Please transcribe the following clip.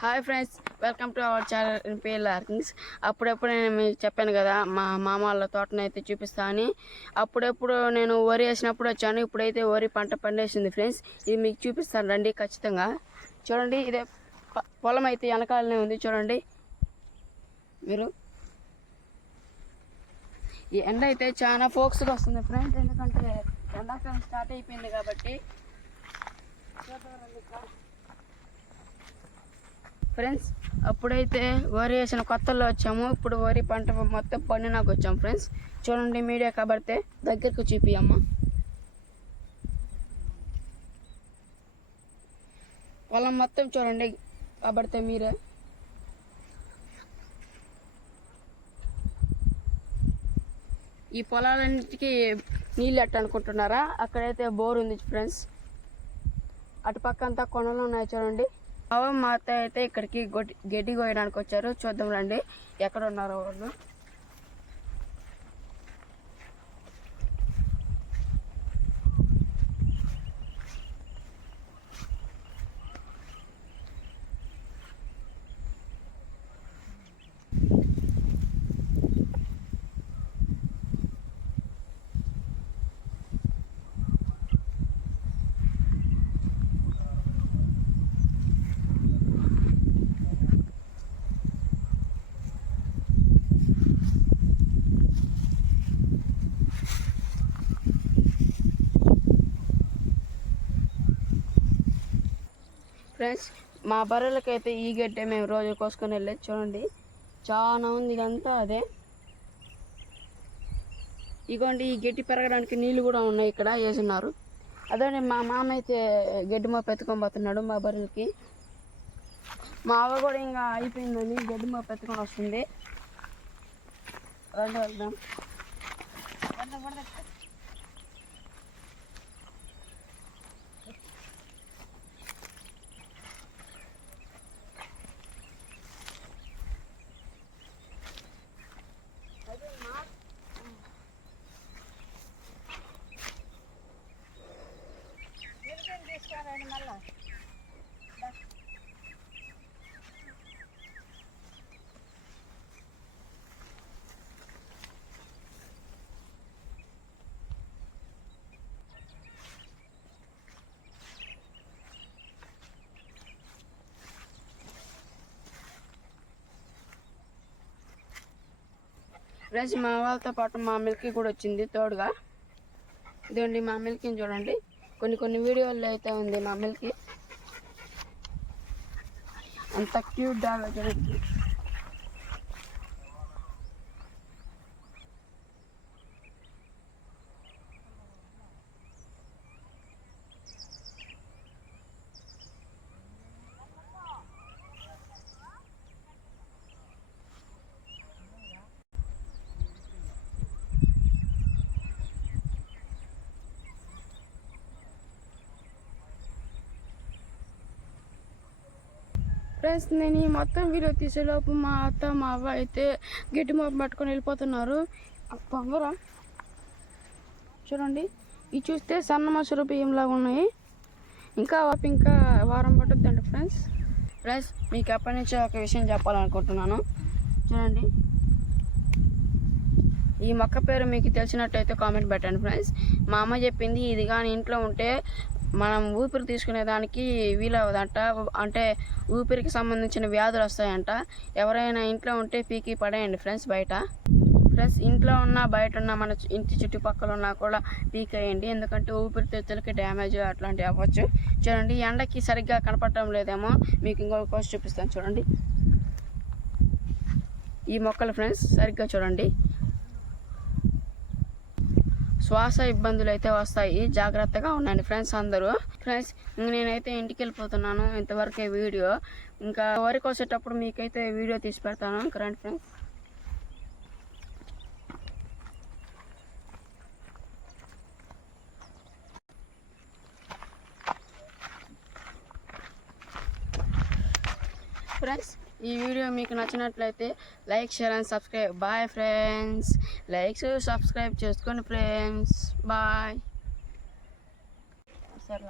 Hi friends welcome to our channel PL ఆర్కింగ్స్ అప్పుడప్పుడు నేను మీకు చెప్పాను కదా మా మామ వాళ్ళ తోటను అయితే చూపిస్తా అని. అప్పుడప్పుడు నేను వరి వేసినప్పుడు వచ్చాను ఇప్పుడైతే వరి పంట పండేసింది ఫ్రెండ్స్ ఇది మీకు చూపిస్తాను రండి ఖచ్చితంగా. చూడండి ఇదే పొలం అయితే వెనకాలనే ఉంది చూడండి. మీరు. ఈ ఎండ అయితే చాలా ఫోక్స్గా వస్తుంది ఫ్రెండ్స్ ఎందుకంటే ఎండాకాలం స్టార్ట్ అయిపోయింది కాబట్టి. చూద్దాం రండి ఫ్రెండ్స్. అప్పుడైతే వరి వేసిన కొత్తలో వచ్చాము. ఇప్పుడు వరి పంట మొత్తం పండినాకు వచ్చాం ఫ్రెండ్స్. చూడండి మీడియా కాబట్టి దగ్గరకు చూపియమ్మ. పొలం మొత్తం చూడండి కాబడితే మీరే. ఈ పొలాలన్నిటికీ నీళ్ళు ఎట్ట అనుకుంటున్నారా? అక్కడైతే బోర్ ఉంది ఫ్రెండ్స్. అటు పక్క అంతా కొండలు ఉన్నాయి చూడండి. బావ మా అత్త అయితే ఇక్కడికి గడ్డి కోయడానికి వచ్చారు చూద్దాం రండి. ఎక్కడ ఉన్నారో వాళ్ళు. ఫ్రెండ్స్ మా బర్రెలకైతే ఈ గడ్డే మేము రోజు కోసుకొని వెళ్ళేది చూడండి. చాలా ఉంది ఇదంతా అదే. ఇగోండి ఈ గడ్డి పెరగడానికి నీళ్ళు కూడా ఉన్నాయి ఇక్కడ వేసున్నారు అదే మా మామ అయితే గడ్డి మోపు ఎత్తుకొని పోతున్నాడు మా బర్రెలకి. మా అవ్వ కూడా ఇంకా అయిపోయిందని గడ్డి మోపు ఎత్తుకొని వస్తుంది. రండి వెళ్దాం. రైస్ మా వాళ్ళతో పాటు మా మిల్కీ కూడా వచ్చింది తోడుగా. ఇదండి మా మిల్కీని చూడండి. కొన్ని కొన్ని వీడియోల్లో అయితే ఉంది మా మిల్కీ. అంత క్యూట్ డాగ్ చూడండి. ఫ్రెండ్స్ నేను ఈ మొత్తం వీడియో తీసేలోపు మా అత్త మా అవ్వ అయితే గట్టి మోపు పట్టుకొని వెళ్ళిపోతున్నారు. పొంగరం చూడండి. ఇవి చూస్తే సన్న మసూరు బియ్యంలాగా ఉన్నాయి. ఇంకా వాపు ఇంకా వారం పట్టుద్దండి ఫ్రెండ్స్. ఫ్రెండ్స్ మీకు ఎప్పటి నుంచో ఒక విషయం చెప్పాలనుకుంటున్నాను. చూడండి. ఈ మొక్క పేరు మీకు తెలిసినట్టయితే కామెంట్ పెట్టండి ఫ్రెండ్స్. మా అమ్మ చెప్పింది ఇది కానీ ఇంట్లో ఉంటే మనం ఊపిరి తీసుకునే దానికి వీలవదంట. అంటే ఊపిరికి సంబంధించిన వ్యాధులు వస్తాయంట. ఎవరైనా ఇంట్లో ఉంటే పీకి పడేయండి ఫ్రెండ్స్ బయట. ఫ్రెండ్స్ ఇంట్లో ఉన్న బయట ఉన్న మన ఇంటి చుట్టుపక్కల ఉన్నా కూడా పీకేయండి. ఎందుకంటే ఊపిరితిత్తులకి డ్యామేజ్ అట్లాంటివి అవ్వచ్చు. చూడండి ఎండకి సరిగ్గా కనపడటం లేదేమో. మీకు ఇంకొక కోసం చూపిస్తాను చూడండి. ఈ మొక్కలు ఫ్రెండ్స్ సరిగ్గా చూడండి. శ్వాస ఇబ్బందులు అయితే వస్తాయి జాగ్రత్తగా ఉండండి ఫ్రెండ్స్ అందరూ. ఫ్రెండ్స్ ఇంక నేనైతే ఇంటికి వెళ్ళిపోతున్నాను ఇంతవరకే వీడియో. ఇంకా వరకు వచ్చేటప్పుడు మీకైతే వీడియో తీసి పెడతాను. Current friends. ఫ్రెండ్స్ ఈ వీడియో మీకు నచ్చినట్లయితే like share and subscribe. Bye friends likes subscribe చేసుకోండి ఫ్రెండ్స్ బాయ్ సరే